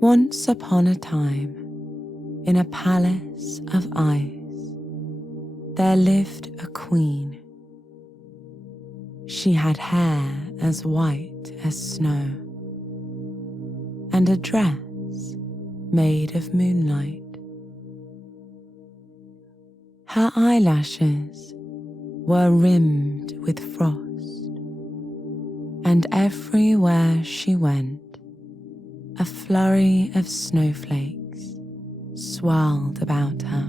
Once upon a time, in a palace of ice, there lived a queen. She had hair as white as snow, and a dress made of moonlight. Her eyelashes were rimmed with frost, and everywhere she went, a flurry of snowflakes swirled about her.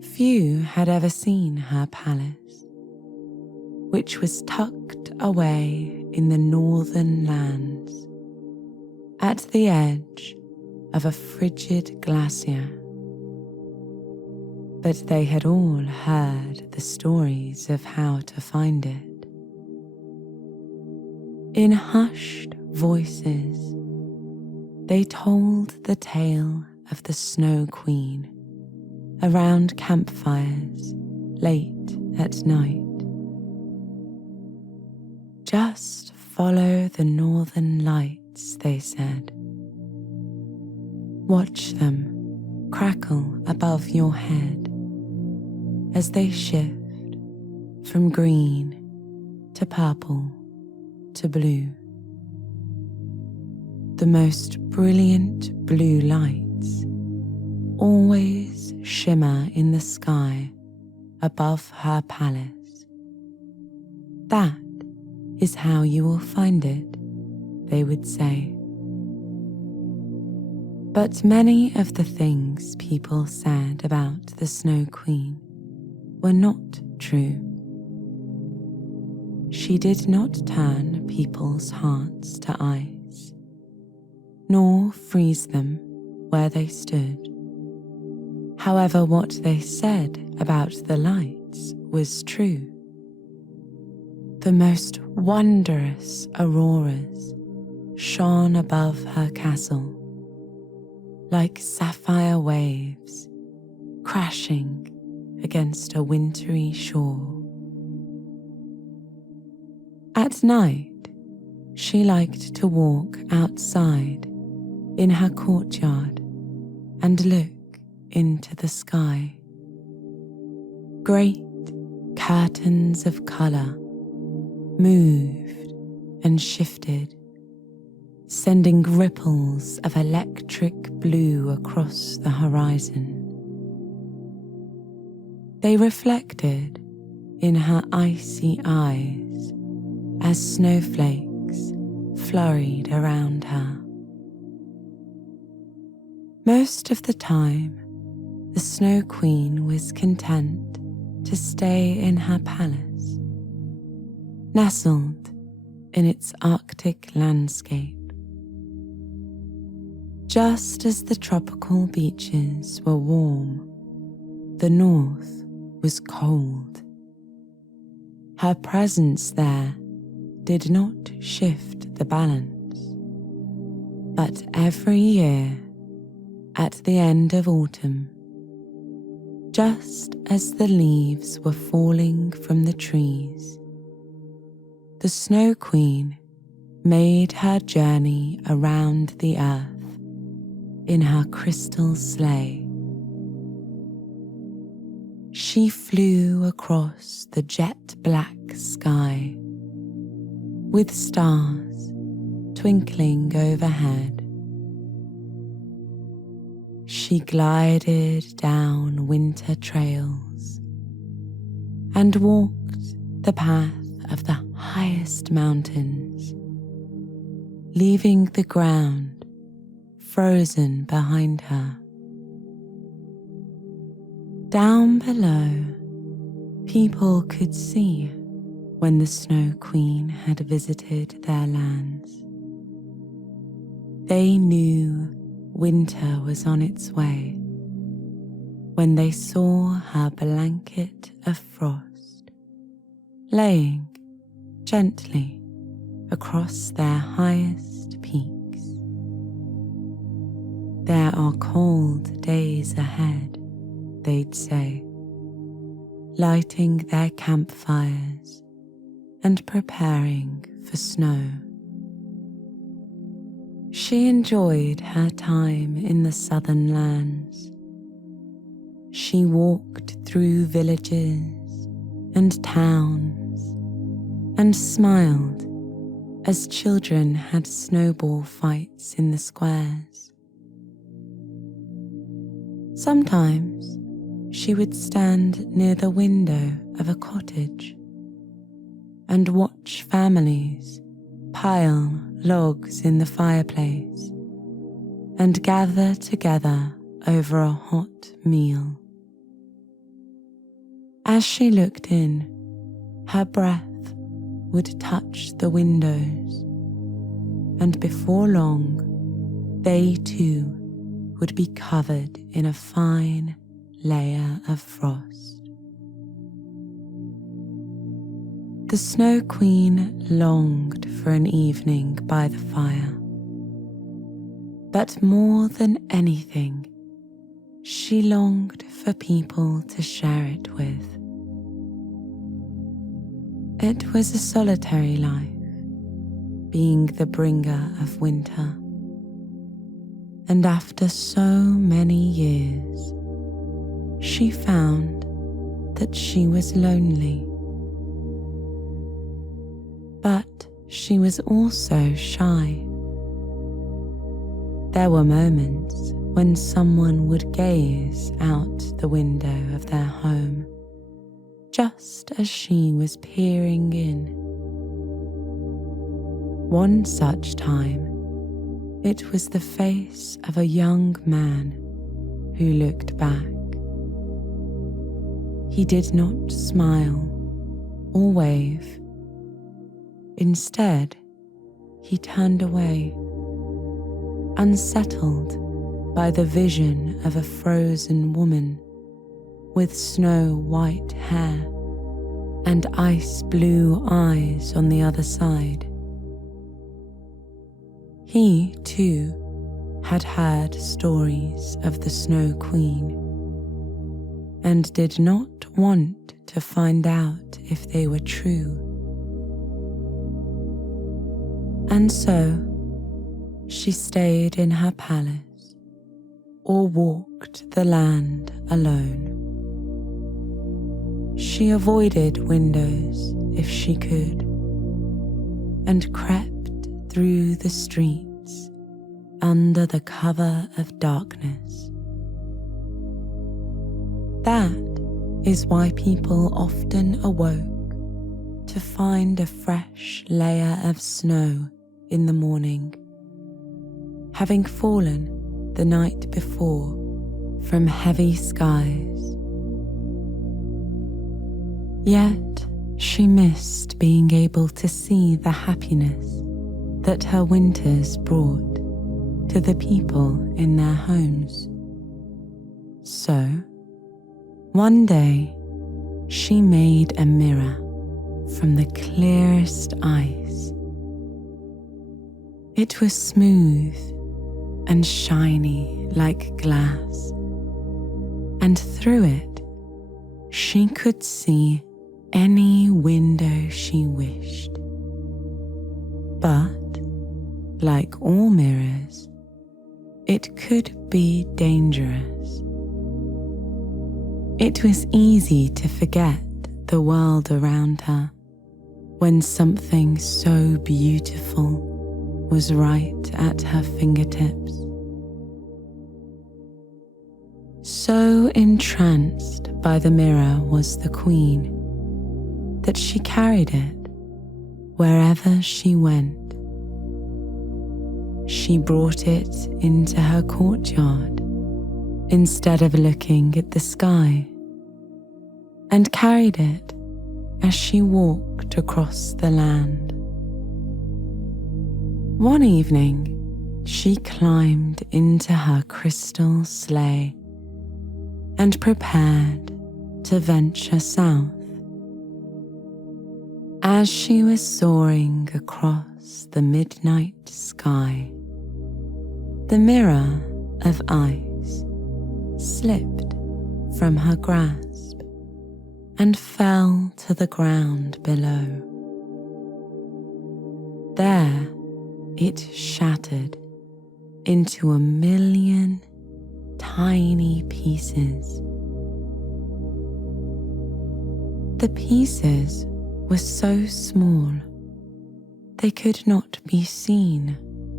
Few had ever seen her palace, which was tucked away in the northern lands, at the edge of a frigid glacier. But they had all heard the stories of how to find it. In hushed voices, they told the tale of the Snow Queen around campfires late at night. Just follow the northern lights, they said. Watch them crackle above your head as they shift from green to purple to blue. The most brilliant blue lights always shimmer in the sky above her palace. That is how you will find it, they would say. But many of the things people said about the Snow Queen were not true. She did not turn people's hearts to ice, nor freeze them where they stood. However, what they said about the lights was true. The most wondrous auroras shone above her castle, like sapphire waves crashing against a wintry shore. At night, she liked to walk outside in her courtyard and look into the sky. Great curtains of colour moved and shifted, sending ripples of electric blue across the horizon. They reflected in her icy eyes as snowflakes flurried around her. Most of the time, the Snow Queen was content to stay in her palace, nestled in its Arctic landscape. Just as the tropical beaches were warm, the north was cold. Her presence there did not shift the balance, but every year, at the end of autumn, just as the leaves were falling from the trees, the Snow Queen made her journey around the earth in her crystal sleigh. She flew across the jet-black sky, with stars twinkling overhead. She glided down winter trails and walked the path of the highest mountains, leaving the ground frozen behind her. Down below, people could see when the Snow Queen had visited their lands. They knew winter was on its way when they saw her blanket of frost laying gently across their highest peaks. There are cold days ahead, they'd say, lighting their campfires and preparing for snow. she enjoyed her time in the southern lands. She walked through villages and towns and smiled as children had snowball fights in the squares. Sometimes she would stand near the window of a cottage and watch families pile logs in the fireplace and gather together over a hot meal. As she looked in, her breath would touch the windows, and before long, they too would be covered in a fine layer of frost. The Snow Queen longed for an evening by the fire, but more than anything, she longed for people to share it with. It was a solitary life, being the bringer of winter, and after so many years, she found that she was lonely. But she was also shy. There were moments when someone would gaze out the window of their home, just as she was peering in. One such time, it was the face of a young man who looked back. He did not smile or wave. Instead, he turned away, unsettled by the vision of a frozen woman with snow-white hair and ice-blue eyes on the other side. He, too, had heard stories of the Snow Queen and did not want to find out if they were true. And so, she stayed in her palace or walked the land alone. She avoided windows if she could and crept through the streets under the cover of darkness. That is why people often awoke to find a fresh layer of snow in the morning, having fallen the night before from heavy skies. Yet she missed being able to see the happiness that her winters brought to the people in their homes. So, one day, she made a mirror from the clearest ice. It was smooth and shiny like glass, and through it, she could see any window she wished. But, like all mirrors, it could be dangerous. It was easy to forget the world around her when something so beautiful was right at her fingertips. So entranced by the mirror was the Queen that she carried it wherever she went. She brought it into her courtyard instead of looking at the sky, and carried it as she walked across the land. One evening, she climbed into her crystal sleigh and prepared to venture south. As she was soaring across the midnight sky, the mirror of ice slipped from her grasp and fell to the ground below. There it shattered into a million tiny pieces. The pieces were so small they could not be seen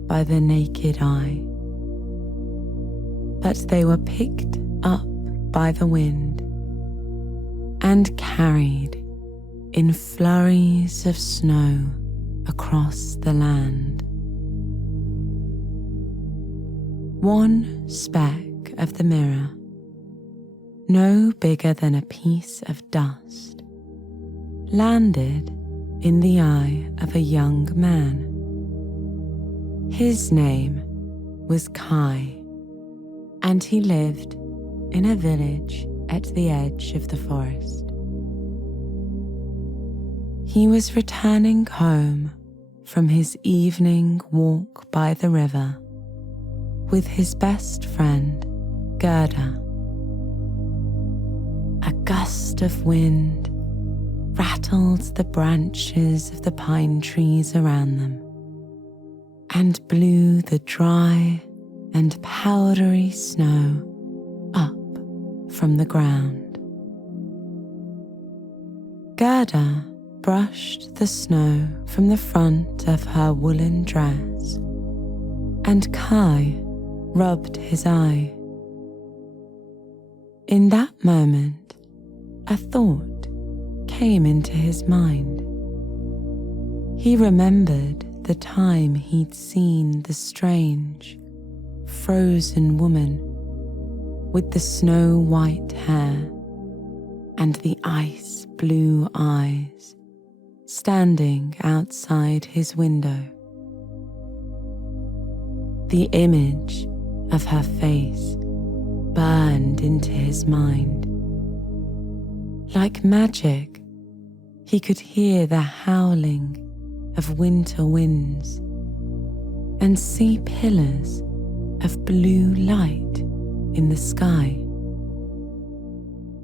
by the naked eye, but they were picked up by the wind and carried in flurries of snow across the land. One speck of the mirror, no bigger than a piece of dust, landed in the eye of a young man. His name was Kai, and he lived in a village at the edge of the forest. He was returning home from his evening walk by the river with his best friend, Gerda. A gust of wind rattled the branches of the pine trees around them and blew the dry and powdery snow up from the ground. Gerda brushed the snow from the front of her woolen dress, and Kai rubbed his eye. In that moment, a thought came into his mind. He remembered the time he'd seen the strange, frozen woman with the snow-white hair and the ice-blue eyes standing outside his window. The image of her face burned into his mind. Like magic, he could hear the howling of winter winds and see pillars of blue light in the sky.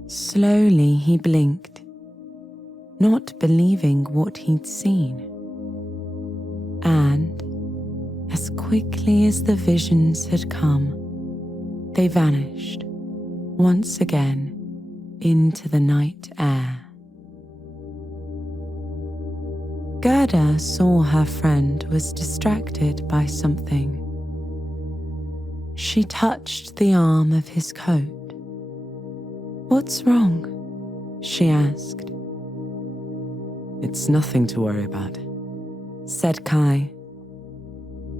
Slowly he blinked, not believing what he'd seen. And as quickly as the visions had come, they vanished once again into the night air. Gerda saw her friend was distracted by something. She touched the arm of his coat. "What's wrong?" she asked. "It's nothing to worry about," said Kai.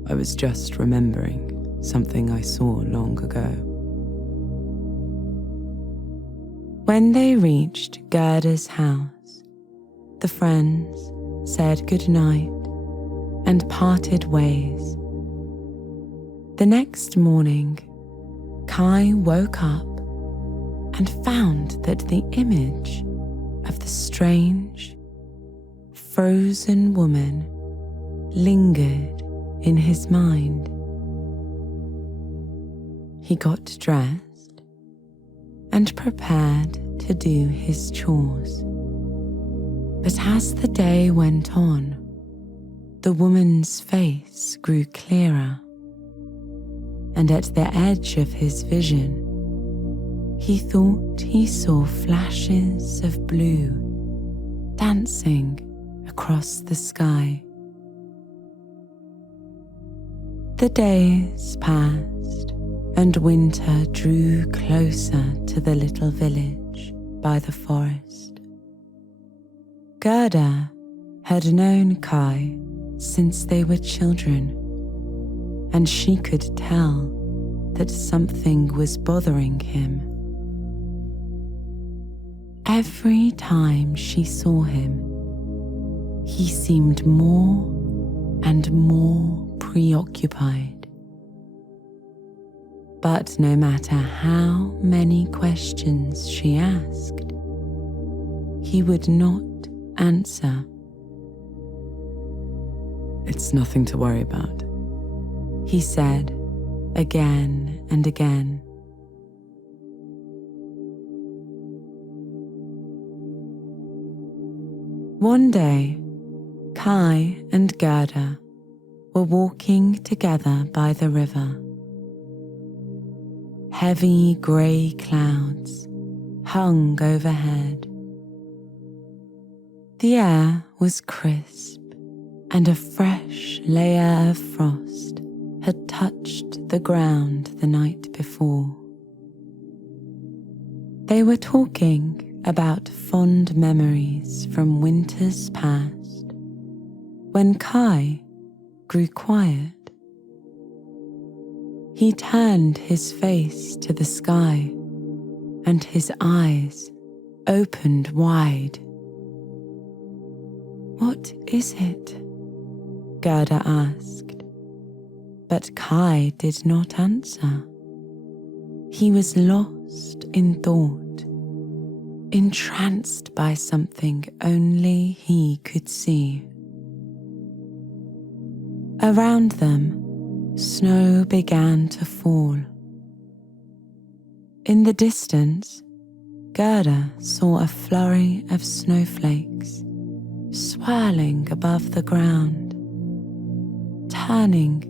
"I was just remembering something I saw long ago." When they reached Gerda's house, the friends said goodnight and parted ways. The next morning, Kai woke up and found that the image of the strange, frozen woman lingered in his mind. He got dressed and prepared to do his chores. But as the day went on, the woman's face grew clearer, and at the edge of his vision, he thought he saw flashes of blue dancing across the sky. The days passed, and winter drew closer to the little village by the forest. Gerda had known Kai since they were children, and she could tell that something was bothering him. Every time she saw him, he seemed more and more preoccupied. But no matter how many questions she asked, he would not answer. "It's nothing to worry about," he said again and again. One day, Kai and Gerda were walking together by the river. Heavy grey clouds hung overhead. The air was crisp, and a fresh layer of frost had touched the ground the night before. They were talking about fond memories from winters past, when Kai grew quiet. He turned his face to the sky, and his eyes opened wide. "What is it?" Gerda asked, but Kai did not answer. He was lost in thought, entranced by something only he could see. Around them, snow began to fall. In the distance, Gerda saw a flurry of snowflakes swirling above the ground, turning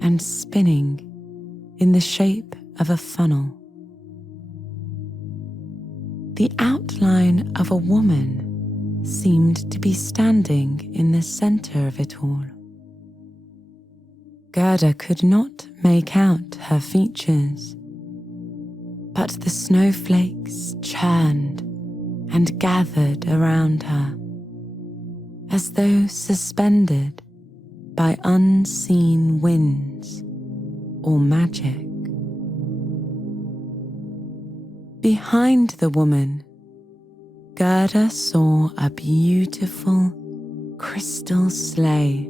and spinning in the shape of a funnel. The outline of a woman seemed to be standing in the center of it all. Gerda could not make out her features, but the snowflakes churned and gathered around her, as though suspended by unseen winds or magic. Behind the woman, Gerda saw a beautiful crystal sleigh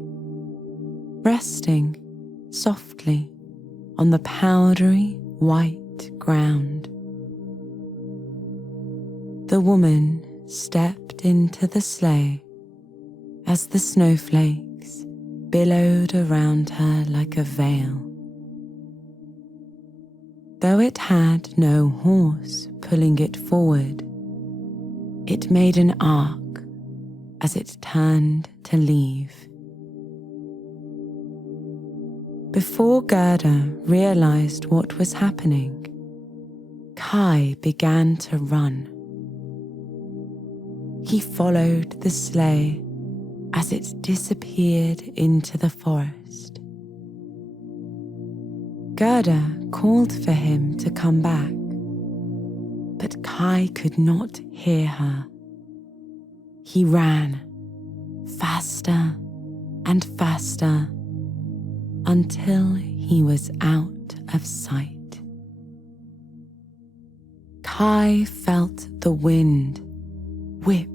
resting softly on the powdery white ground. The woman stepped into the sleigh as the snowflakes billowed around her like a veil. Though it had no horse pulling it forward, it made an arc as it turned to leave. Before Gerda realized what was happening, Kai began to run. He followed the sleigh as it disappeared into the forest. Gerda called for him to come back, but Kai could not hear her. He ran faster and faster until he was out of sight. Kai felt the wind whip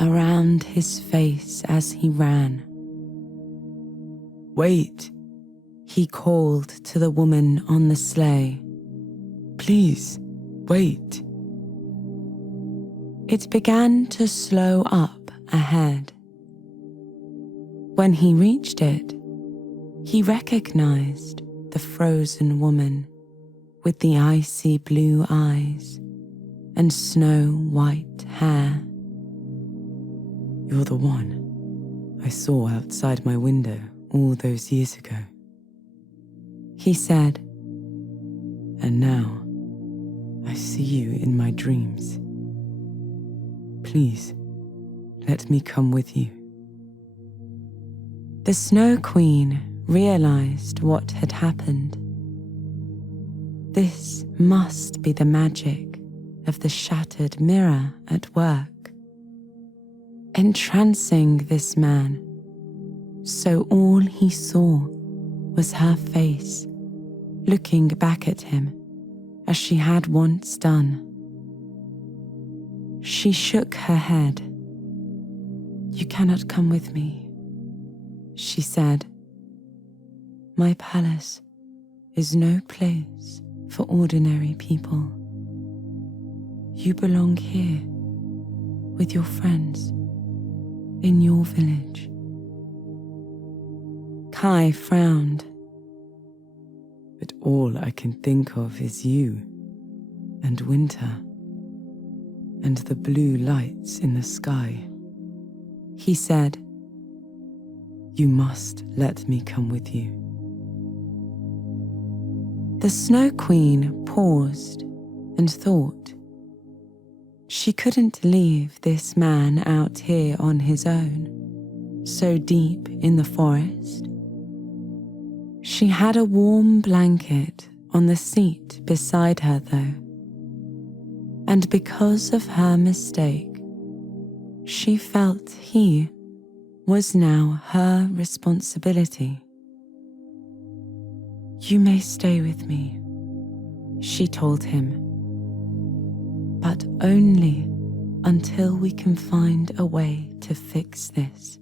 around his face as he ran. "Wait," he called to the woman on the sleigh. "Please, wait." It began to slow up ahead. When he reached it, he recognized the frozen woman with the icy blue eyes and snow-white hair. "You're the one I saw outside my window all those years ago," he said. "And now I see you in my dreams. Please, let me come with you." The Snow Queen realized what had happened. This must be the magic of the shattered mirror at work, entrancing this man, so all he saw was her face looking back at him as she had once done. She shook her head. "You cannot come with me," she said. "My palace is no place for ordinary people. You belong here with your friends in your village." Kai frowned. "But all I can think of is you and winter and the blue lights in the sky," he said. "You must let me come with you." The Snow Queen paused and thought. She couldn't leave this man out here on his own, so deep in the forest. She had a warm blanket on the seat beside her, though, and because of her mistake, she felt he was now her responsibility. "You may stay with me," she told him, "but only until we can find a way to fix this."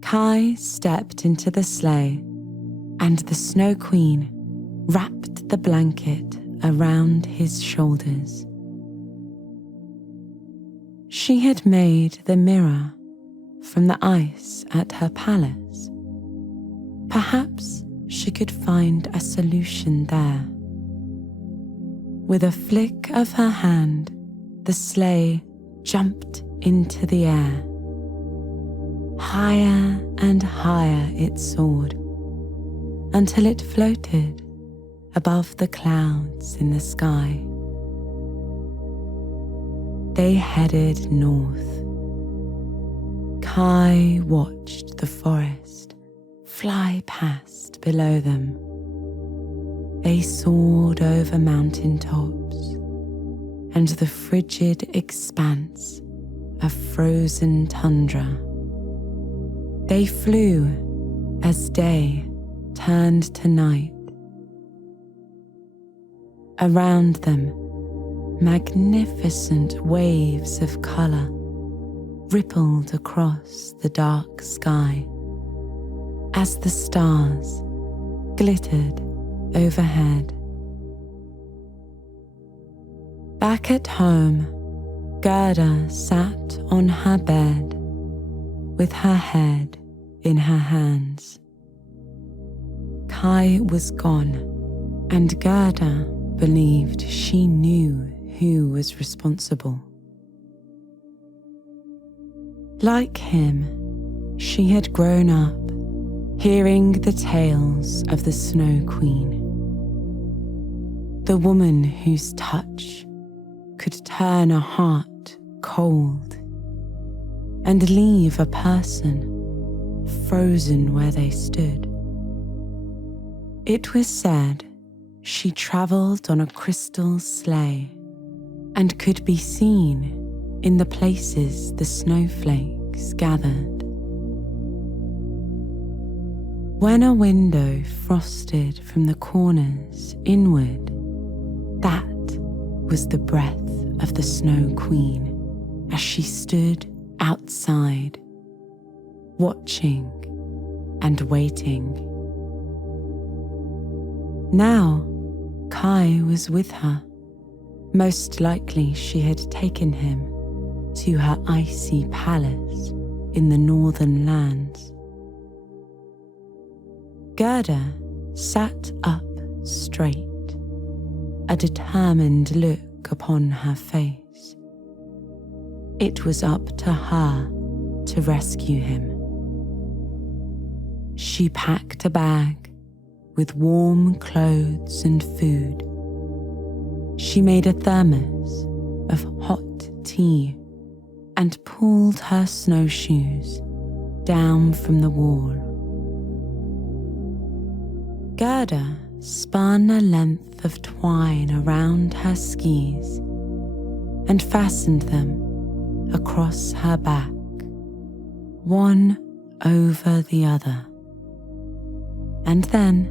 Kai stepped into the sleigh, and the Snow Queen wrapped the blanket around his shoulders. She had made the mirror from the ice at her palace. Perhaps she could find a solution there. With a flick of her hand, the sleigh jumped into the air. Higher and higher it soared, until it floated above the clouds in the sky. They headed north. Kai watched the forest fly past below them. They soared over mountain tops and the frigid expanse of frozen tundra. They flew as day turned to night. Around them, magnificent waves of color rippled across the dark sky as the stars glittered overhead. Back at home, Gerda sat on her bed with her head in her hands. Kai was gone, and Gerda believed she knew who was responsible. Like him, she had grown up hearing the tales of the Snow Queen, the woman whose touch could turn a heart cold and leave a person frozen where they stood. It was said she travelled on a crystal sleigh and could be seen in the places the snowflakes gathered. When a window frosted from the corners inward, that was the breath of the Snow Queen as she stood outside, watching and waiting. Now, Kai was with her. Most likely she had taken him to her icy palace in the northern lands. Gerda sat up straight, a determined look upon her face. It was up to her to rescue him. She packed a bag with warm clothes and food. She made a thermos of hot tea and pulled her snowshoes down from the wall. Gerda spun a length of twine around her skis and fastened them across her back, one over the other. And then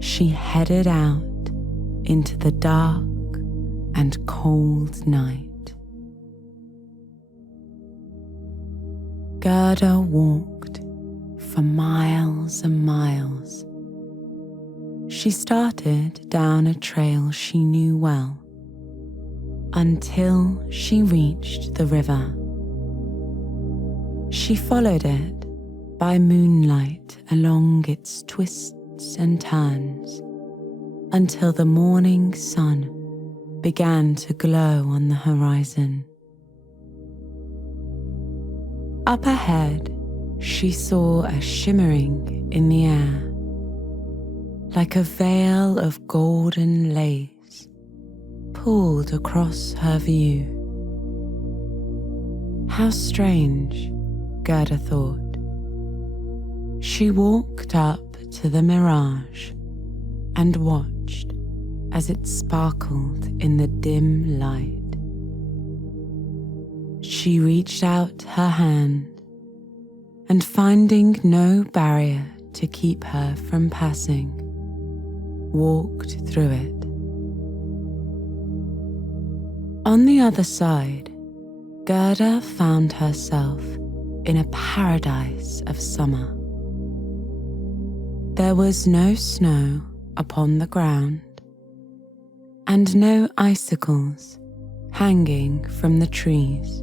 she headed out into the dark and cold night. Gerda walked for miles and miles. She started down a trail she knew well until she reached the river. She followed it by moonlight along its twists and turns until the morning sun began to glow on the horizon. Up ahead, she saw a shimmering in the air. like a veil of golden lace pulled across her view. How strange, Gerda thought. She walked up to the mirage and watched as it sparkled in the dim light. She reached out her hand and, finding no barrier to keep her from passing, walked through it. On the other side, Gerda found herself in a paradise of summer. There was no snow upon the ground and no icicles hanging from the trees.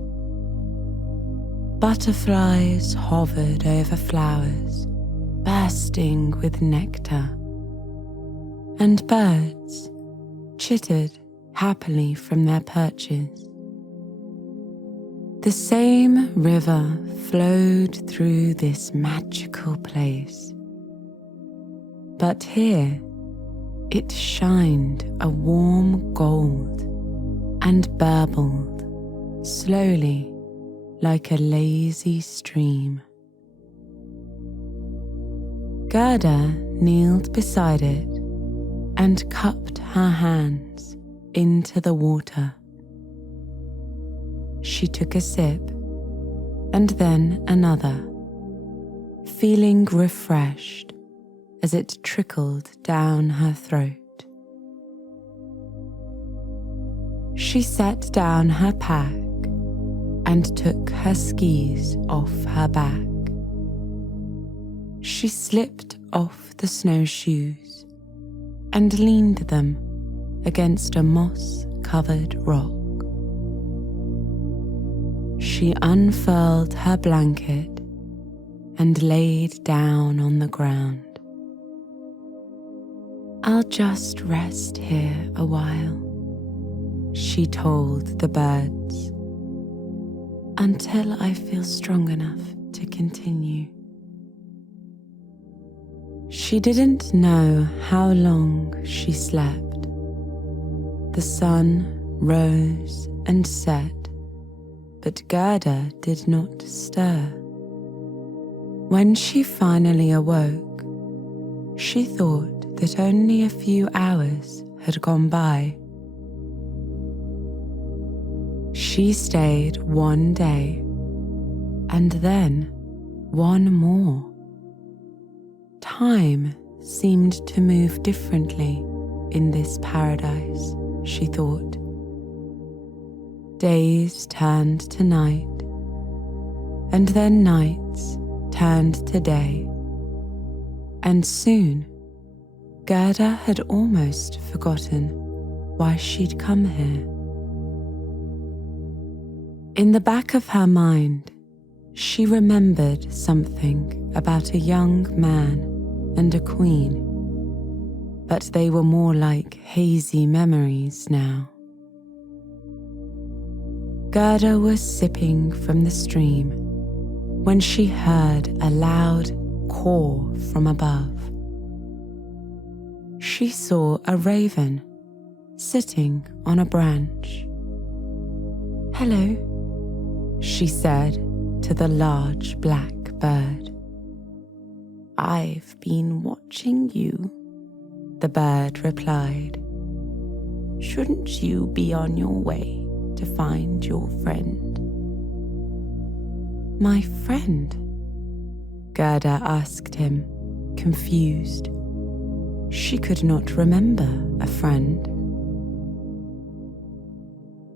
Butterflies hovered over flowers, bursting with nectar, and birds chittered happily from their perches. The same river flowed through this magical place, but here it shined a warm gold and burbled slowly like a lazy stream. Gerda kneeled beside it and cupped her hands into the water. She took a sip and then another, feeling refreshed as it trickled down her throat. She set down her pack and took her skis off her back. She slipped off the snowshoes and leaned them against a moss-covered rock. She unfurled her blanket and laid down on the ground. "I'll just rest here a while," she told the birds, "until I feel strong enough to continue." She didn't know how long she slept. The sun rose and set, but Gerda did not stir. When she finally awoke, she thought that only a few hours had gone by. She stayed one day, and then one more. Time seemed to move differently in this paradise, she thought. Days turned to night, and then nights turned to day, and soon Gerda had almost forgotten why she'd come here. In the back of her mind, she remembered something about a young man and a queen, but they were more like hazy memories now. Gerda was sipping from the stream when she heard a loud caw from above. She saw a raven sitting on a branch. "Hello," she said to the large black bird. "I've been watching you," the bird replied. "Shouldn't you be on your way to find your friend?" "My friend?" Gerda asked him, confused. She could not remember a friend.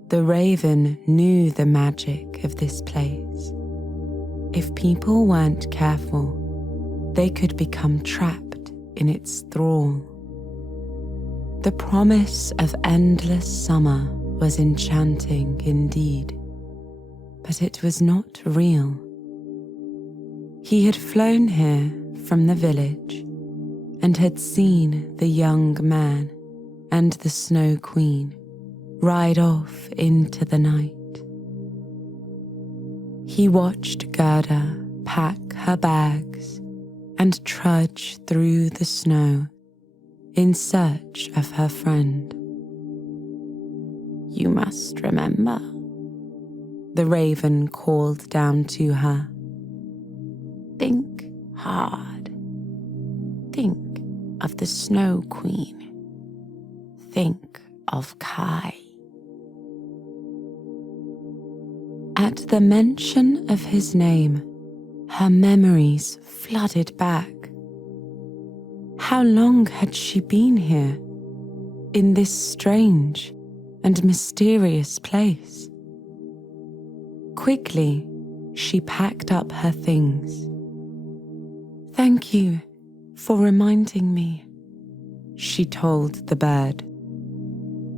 The raven knew the magic of this place. If people weren't careful, they could become trapped in its thrall. The promise of endless summer was enchanting indeed, but it was not real. He had flown here from the village and had seen the young man and the Snow Queen ride off into the night. He watched Gerda pack her bags and trudge through the snow in search of her friend. "You must remember," the raven called down to her. "Think hard. Think of the Snow Queen. Think of Kai." At the mention of his name, her memories flooded back. How long had she been here, in this strange and mysterious place? Quickly, she packed up her things. "Thank you for reminding me," she told the bird.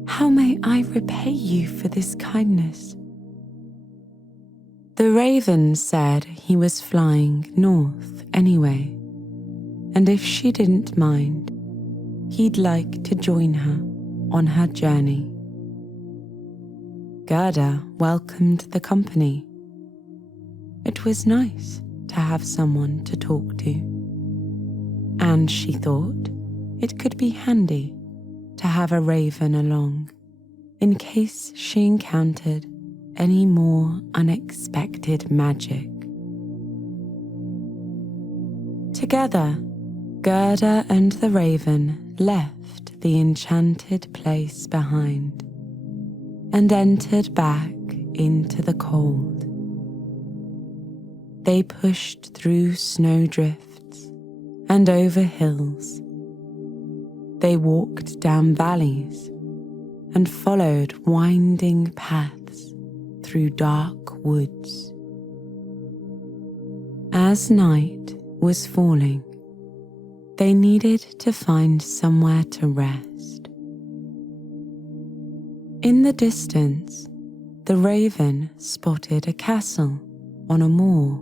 "How may I repay you for this kindness?" The raven said he was flying north anyway, and if she didn't mind, he'd like to join her on her journey. Gerda welcomed the company. It was nice to have someone to talk to, and she thought it could be handy to have a raven along in case she encountered any more unexpected magic. Together, Gerda and the raven left the enchanted place behind and entered back into the cold. They pushed through snowdrifts and over hills. They walked down valleys and followed winding paths through dark woods. As night was falling, they needed to find somewhere to rest. In the distance, the raven spotted a castle on a moor.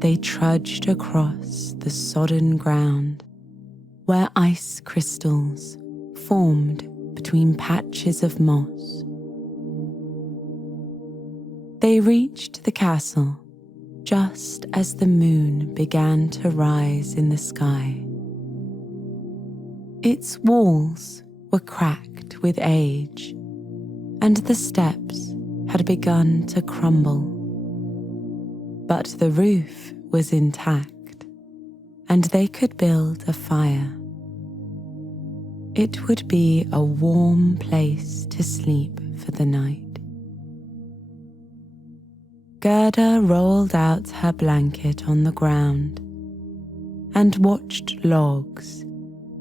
They trudged across the sodden ground where ice crystals formed between patches of moss. They reached the castle just as the moon began to rise in the sky. Its walls were cracked with age, and the steps had begun to crumble. But the roof was intact, and they could build a fire. It would be a warm place to sleep for the night. Gerda rolled out her blanket on the ground and watched logs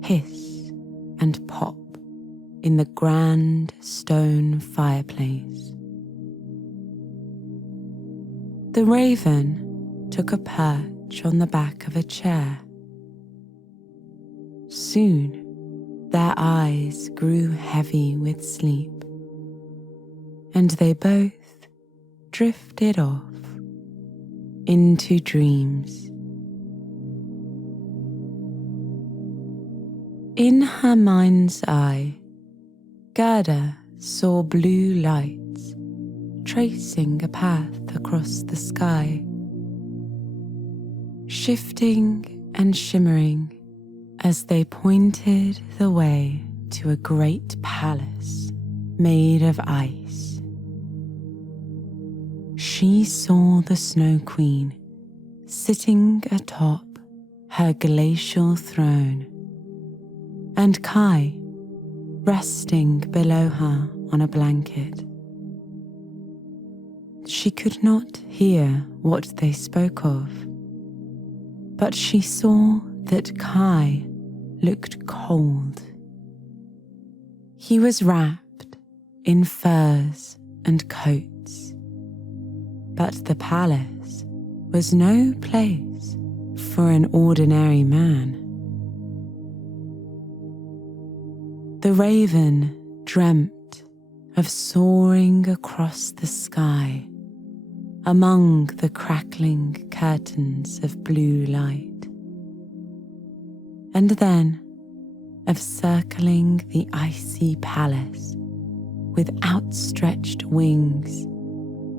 hiss and pop in the grand stone fireplace. The raven took a perch on the back of a chair. Soon, their eyes grew heavy with sleep, and they both drifted off into dreams. In her mind's eye, Gerda saw blue lights tracing a path across the sky, shifting and shimmering as they pointed the way to a great palace made of ice. She saw the Snow Queen sitting atop her glacial throne, and Kai resting below her on a blanket. She could not hear what they spoke of, but she saw that Kai looked cold. He was wrapped in furs and coats, but the palace was no place for an ordinary man. The raven dreamt of soaring across the sky among the crackling curtains of blue light, and then of circling the icy palace with outstretched wings,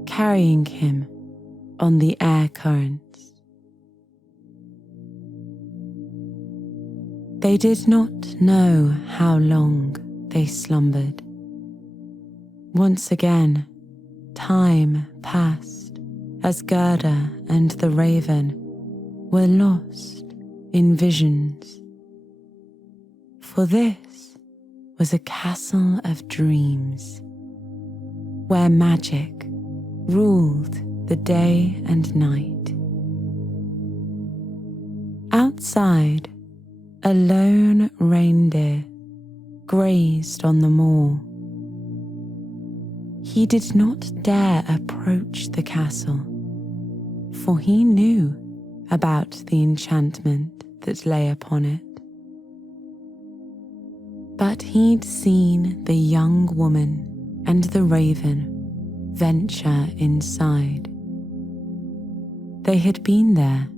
carrying him on the air currents. They did not know how long they slumbered. Once again, time passed as Gerda and the raven were lost in visions. For this was a castle of dreams, where magic ruled the day and night. Outside, a lone reindeer grazed on the moor. He did not dare approach the castle, for he knew about the enchantment that lay upon it. But he'd seen the young woman and the raven venture inside. They had been there,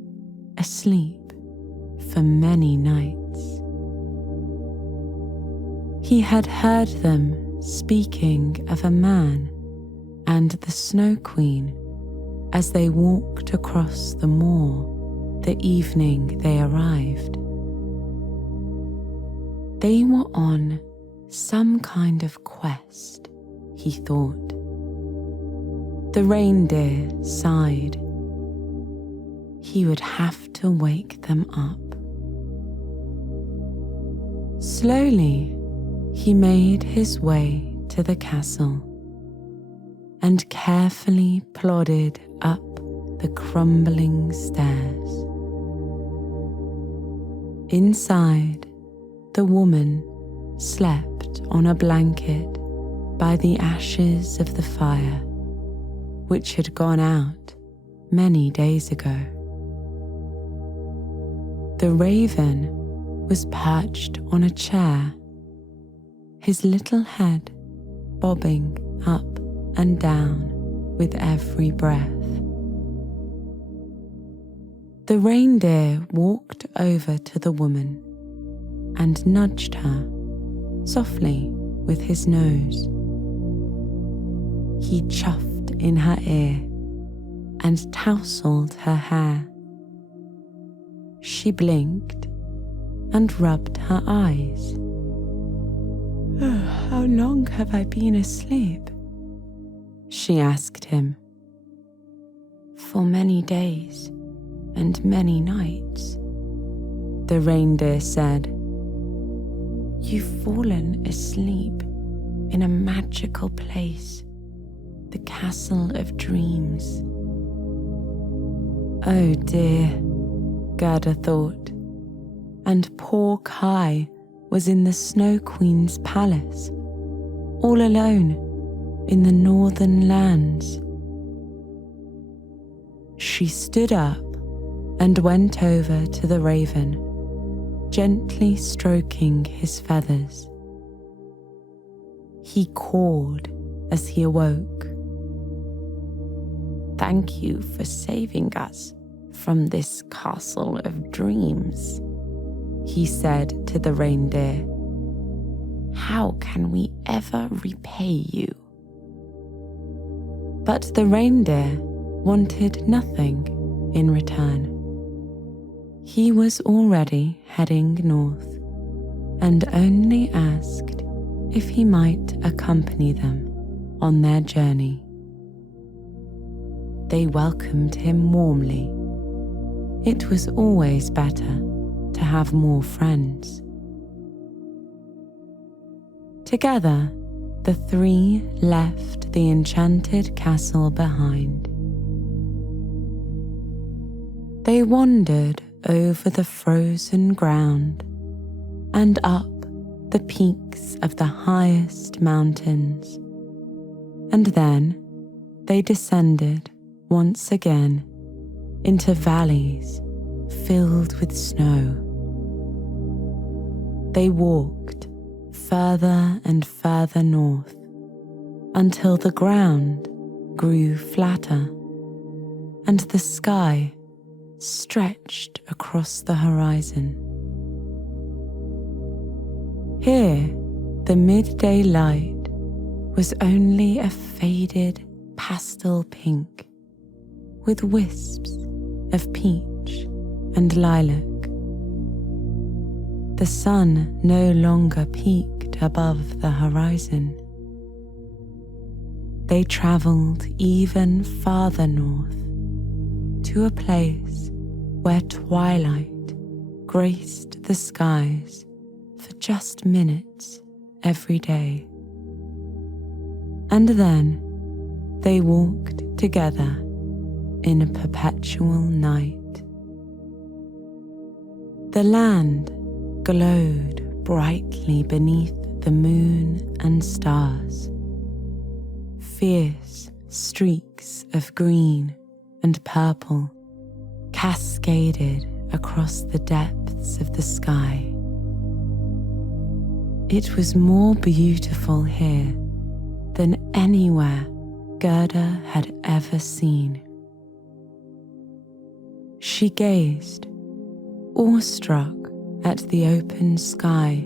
asleep, for many nights. He had heard them speaking of a man and the Snow Queen as they walked across the moor the evening they arrived. They were on some kind of quest, he thought. The reindeer sighed. He would have to wake them up. Slowly, he made his way to the castle and carefully plodded up the crumbling stairs. Inside, the woman slept on a blanket by the ashes of the fire, which had gone out many days ago. The raven was perched on a chair, his little head bobbing up and down with every breath. The reindeer walked over to the woman and nudged her softly with his nose. He chuffed in her ear and tousled her hair. She blinked and rubbed her eyes. "Oh, how long have I been asleep?" she asked him. "For many days and many nights," the reindeer said. "You've fallen asleep in a magical place, the Castle of Dreams." Oh dear, Gerda thought, and poor Kai was in the Snow Queen's palace, all alone in the northern lands. She stood up and went over to the raven, gently stroking his feathers. He cawed as he awoke. "Thank you for saving us from this castle of dreams," he said to the reindeer. "How can we ever repay you?" But the reindeer wanted nothing in return. He was already heading north and only asked if he might accompany them on their journey. They welcomed him warmly. It was always better to have more friends. Together, the three left the enchanted castle behind. They wandered over the frozen ground and up the peaks of the highest mountains, and then they descended once again into valleys filled with snow. They walked further and further north until the ground grew flatter and the sky stretched across the horizon. Here, the midday light was only a faded pastel pink with wisps of peach and lilac. The sun no longer peaked above the horizon. They travelled even farther north, to a place where twilight graced the skies for just minutes every day. And then they walked together in a perpetual night. The land glowed brightly beneath the moon and stars. Fierce streaks of green and purple cascaded across the depths of the sky. It was more beautiful here than anywhere Gerda had ever seen. She gazed, awestruck, at the open sky.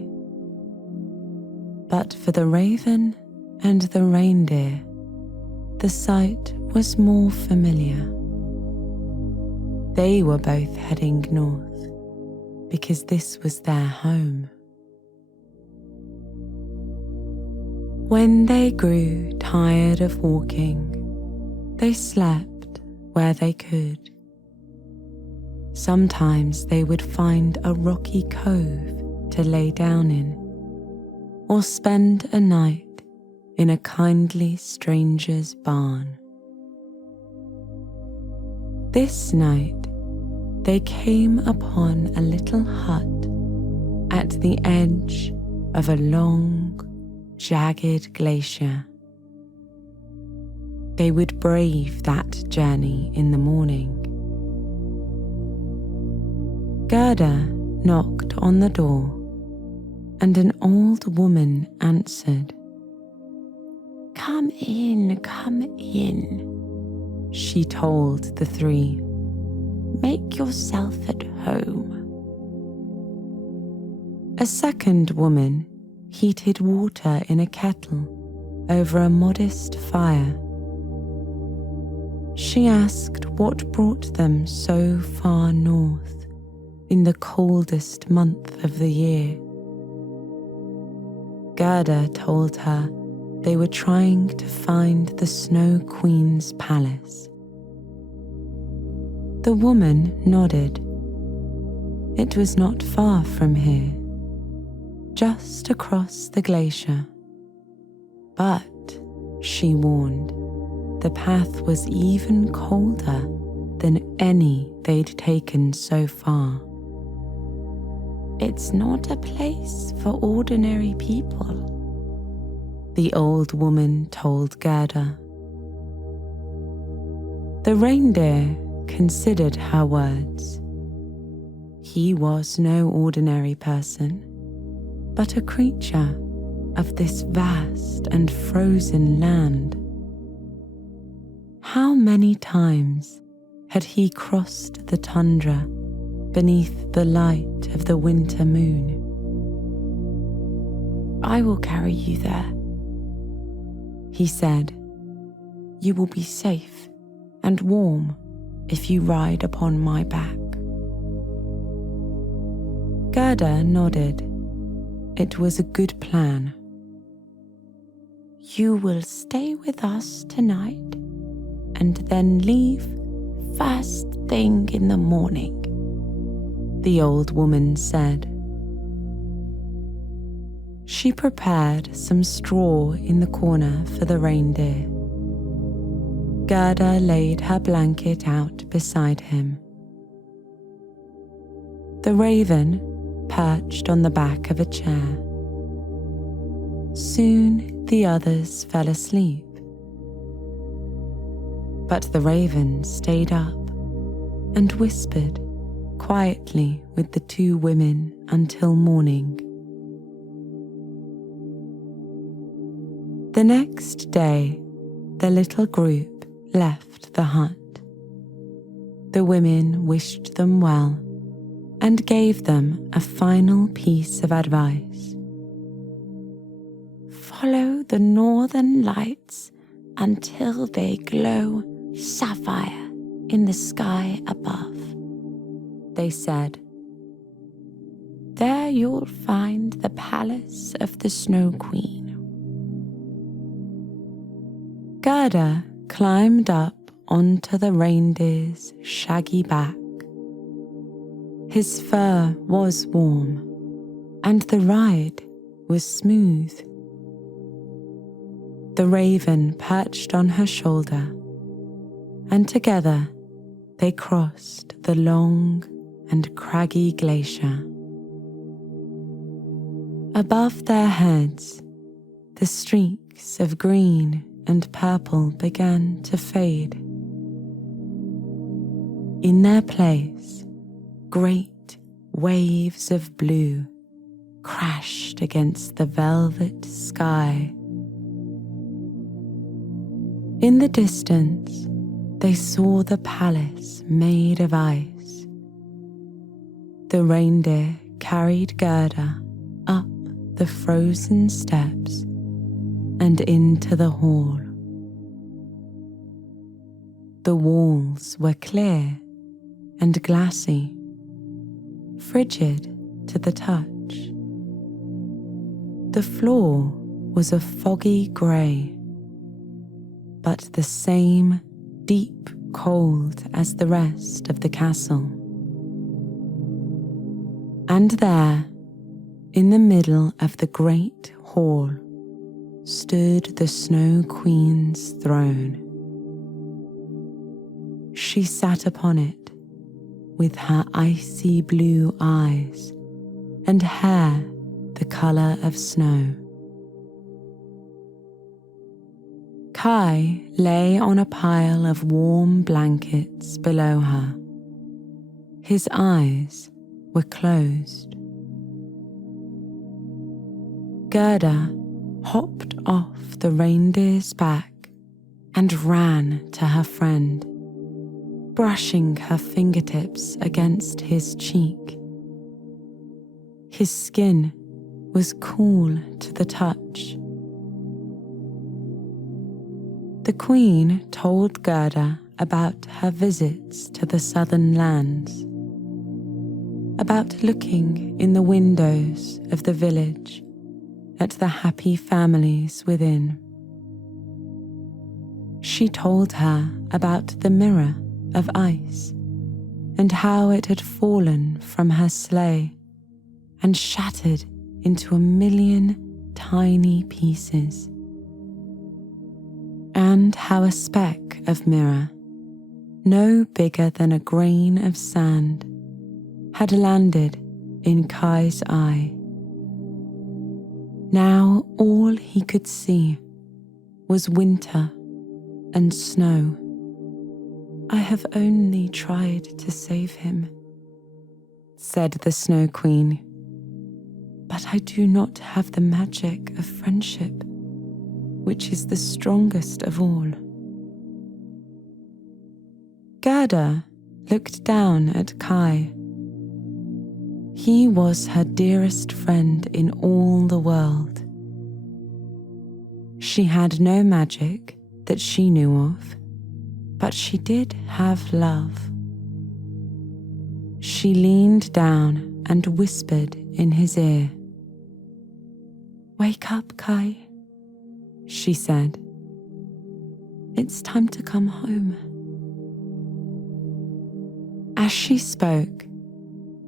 But for the raven and the reindeer, the sight was more familiar. They were both heading north because this was their home. When they grew tired of walking, they slept where they could. Sometimes they would find a rocky cove to lay down in, or spend a night in a kindly stranger's barn. This night, they came upon a little hut at the edge of a long, jagged glacier. They would brave that journey in the morning. Gerda knocked on the door, and an old woman answered. "Come in, she told the three. "Make yourself at home." A second woman heated water in a kettle over a modest fire. She asked what brought them so far north in the coldest month of the year. Gerda told her they were trying to find the Snow Queen's palace. The woman nodded. It was not far from here, just across the glacier. But, she warned, the path was even colder than any they'd taken so far. "It's not a place for ordinary people," the old woman told Gerda. The reindeer considered her words. He was no ordinary person, but a creature of this vast and frozen land. How many times had he crossed the tundra beneath the light of the winter moon? "I will carry you there," he said. "You will be safe and warm if you ride upon my back." Gerda nodded. It was a good plan. "You will stay with us tonight and then leave first thing in the morning," the old woman said. She prepared some straw in the corner for the reindeer. Gerda laid her blanket out beside him. The raven perched on the back of a chair. Soon the others fell asleep. But the raven stayed up and whispered quietly with the two women until morning. The next day, the little group left the hut. The women wished them well and gave them a final piece of advice. "Follow the northern lights until they glow sapphire in the sky above," they said. "There you'll find the palace of the Snow Queen. Gerda climbed up onto the reindeer's shaggy back. His fur was warm, and the ride was smooth. The raven perched on her shoulder, and together they crossed the long and craggy glacier. Above their heads, the streaks of green and purple began to fade. In their place, great waves of blue crashed against the velvet sky. In the distance, they saw the palace made of ice. The reindeer carried Gerda up the frozen steps and into the hall. The walls were clear and glassy, frigid to the touch. The floor was a foggy grey, but the same deep cold as the rest of the castle. And there, in the middle of the great hall, stood the Snow Queen's throne. She sat upon it with her icy blue eyes and hair the colour of snow. Kai lay on a pile of warm blankets below her. His eyes were closed. Gerda hopped off the reindeer's back and ran to her friend, brushing her fingertips against his cheek. His skin was cool to the touch. The Queen told Gerda about her visits to the southern lands, about looking in the windows of the village at the happy families within. She told her about the mirror of ice and how it had fallen from her sleigh and shattered into 1,000,000 tiny pieces, and how a speck of mirror, no bigger than a grain of sand, had landed in Kai's eye. Now all he could see was winter and snow. "I have only tried to save him," said the Snow Queen, "but I do not have the magic of friendship, which is the strongest of all." Gerda looked down at Kai. He was her dearest friend in all the world. She had no magic that she knew of, but she did have love. She leaned down and whispered in his ear. "Wake up, Kai," she said. "It's time to come home." As she spoke,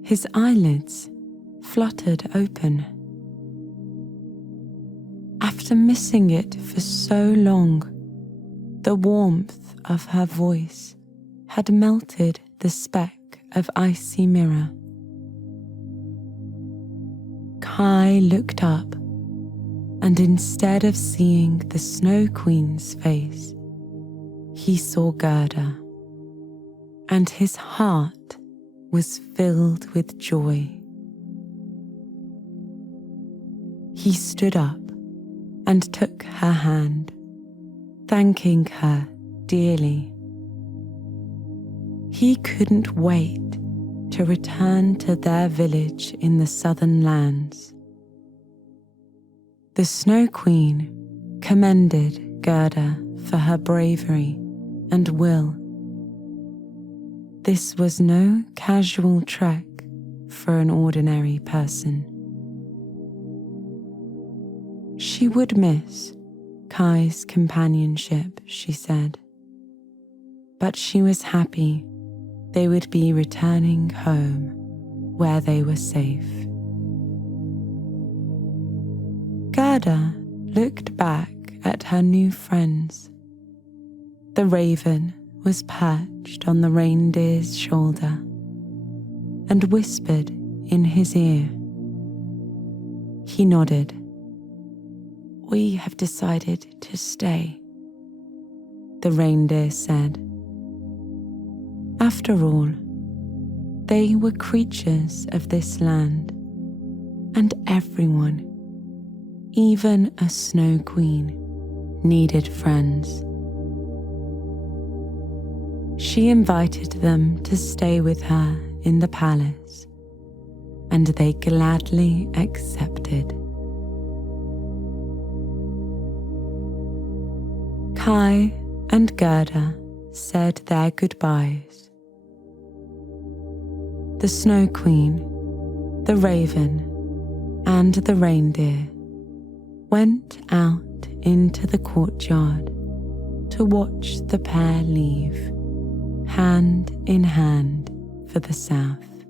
his eyelids fluttered open. After missing it for so long, the warmth of her voice had melted the speck of icy mirror. Kai looked up, and instead of seeing the Snow Queen's face, he saw Gerda, and his heart was filled with joy. He stood up and took her hand, thanking her dearly. He couldn't wait to return to their village in the southern lands. The Snow Queen commended Gerda for her bravery and will. This was no casual trek for an ordinary person. She would miss Kai's companionship, she said, but she was happy they would be returning home where they were safe. Gerda looked back at her new friends. The raven was perched on the reindeer's shoulder and whispered in his ear. He nodded. "We have decided to stay," the reindeer said. After all, they were creatures of this land, and everyone, even a snow queen, needed friends. She invited them to stay with her in the palace, and they gladly accepted. Kai and Gerda said their goodbyes. The Snow Queen, the raven, and the reindeer went out into the courtyard to watch the pair leave, hand in hand, for the south.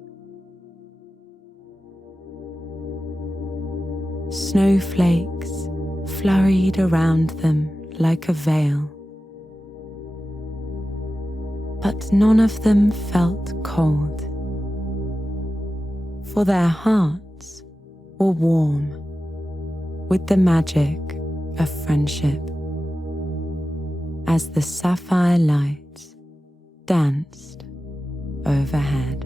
Snowflakes flurried around them like a veil, but none of them felt cold, for their hearts were warm with the magic of friendship as the sapphire lights danced overhead.